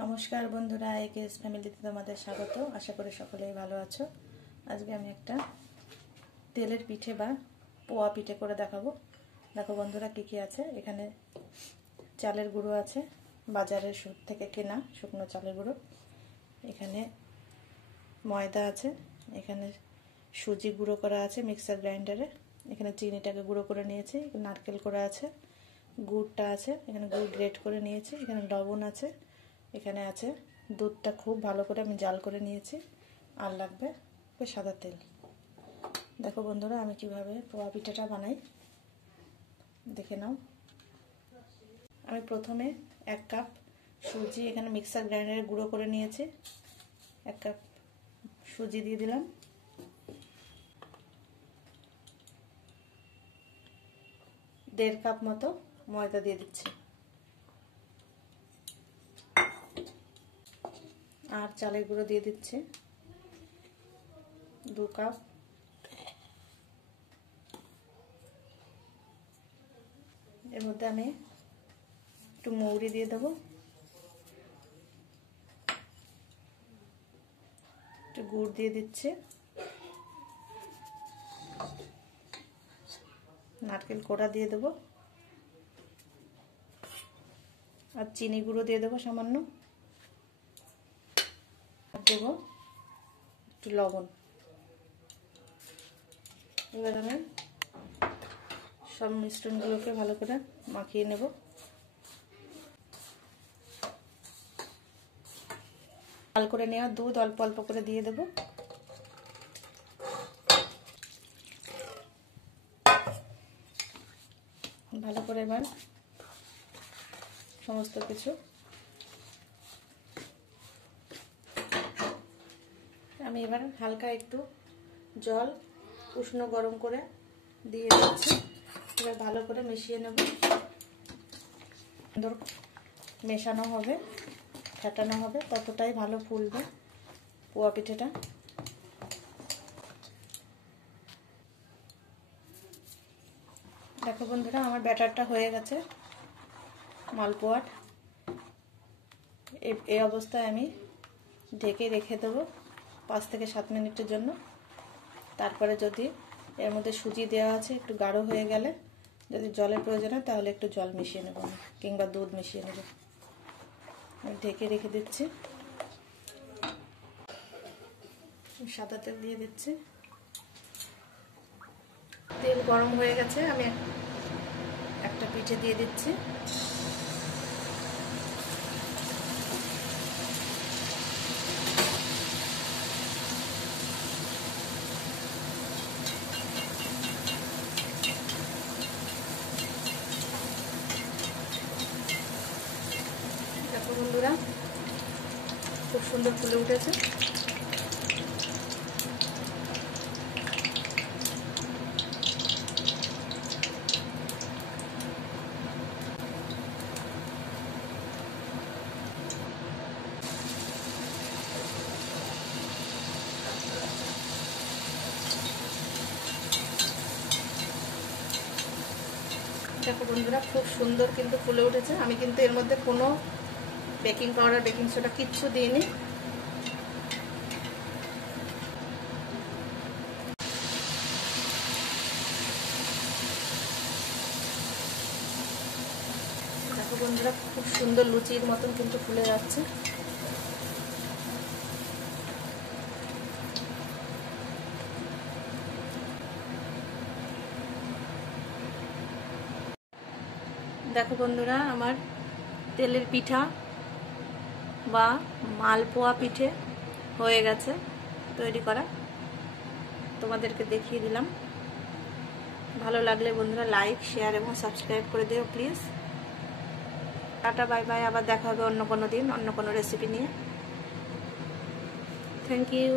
নমস্কার বন্ধুরা, একেএস ফ্যামিলিতে তোমাদের স্বাগত। আশা করি সকলেই ভালো আছো। আজকে আমি একটা তেলের পিঠে বা পোয়া পিঠে করে দেখাবো। দেখো বন্ধুরা, কি কি আছে এখানে। চালের গুঁড়ো আছে, বাজারের থেকে কেনা শুকনো চালের গুঁড়ো। এখানে ময়দা আছে, এখানে সুজি গুঁড়ো করা আছে মিক্সার গ্রাইন্ডারে। এখানে চিনিটাকে গুঁড়ো করে নিয়েছি, নারকেল করা আছে, গুড়টা আছে, এখানে গুড় গ্রেট করে নিয়েছি, এখানে লবণ আছে, এখানে আছে দুধটা খুব ভালো করে আমি জাল করে নিয়েছি, আর লাগবে সাদা তেল। দেখো বন্ধুরা, আমি কিভাবে পোয়া পিঠাটা বানাই দেখে নাও। আমি প্রথমে 1 কাপ সুজি এখানে মিক্সার গ্রাইন্ডারে গুঁড়ো করে নিয়েছি। 1 কাপ সুজি দিয়ে দিলাম। দেড় কাপ মতো ময়দা দিয়ে দিচ্ছি, আর চালের গুঁড়ো দিয়ে দিচ্ছি 2 কাপ। এর মধ্যে আমি একটু মৌরি দিয়ে দেবো, একটু গুড় দিয়ে দিচ্ছি, নারকেল কোড়া দিয়ে দেবো, আর চিনি গুঁড়ো দিয়ে দেবো সামান্য, দেবো একটু লবণ। এবার আমি সব মিশ্রণগুলোকে ভালো করে মাখিয়ে নেব। জাল করে নেওয়া দুধ অল্প অল্প করে দিয়ে দেব। ভালো করে এবার সমস্ত কিছু আমি এবার হালকা একটু জল উষ্ণ গরম করে দিয়ে দিচ্ছি। এবার ভালো করে মিশিয়ে নেব। সুন্দর মেশানো হবে, ফেটানো হবে, ততটাই ভালো ফুলবে পোয়া পিঠেটা। দেখো বন্ধুরা, আমার ব্যাটারটা হয়ে গেছে মালপোয়ার। এই অবস্থায় আমি ঢেকে রেখে দেবো 5 থেকে 7 মিনিটের জন্য। তারপরে যদি এর মধ্যে সুজি দেওয়া আছে, একটু গাঢ় হয়ে গেলে যদি জলের প্রয়োজন হয় তাহলে একটু জল মিশিয়ে নেব, কিংবা দুধ মিশিয়ে নেব। আমি ঢেকে রেখে দিচ্ছি। সাদা তেল দিয়ে দিচ্ছি। তেল গরম হয়ে গেছে, আমি একটা পিঠে দিয়ে দিচ্ছি। দেখো বন্ধুরা, খুব সুন্দর ফুলে উঠেছে। দেখো বন্ধুরা, খুব সুন্দর কিন্তু ফুলে উঠেছে। আমি কিন্তু এর মধ্যে কোনো বেকিং পাউডার, বেকিং সোডা কিচ্ছু দিইনি। দেখো বন্ধুরা, খুব সুন্দর লুচির মতন কিন্তু ফুলে যাচ্ছে। দেখো বন্ধুরা, আমার তেলের পিঠা বা মালপোয়া পিঠে হয়ে গেছে তৈরি করা। তোমাদেরকে দেখিয়ে দিলাম। ভালো লাগলে বন্ধুরা লাইক, শেয়ার এবং সাবস্ক্রাইব করে দিও প্লিজ। Tata, bye bye. আবার দেখা হবে অন্য কোনো দিন, অন্য কোনো রেসিপি নিয়ে। Thank you.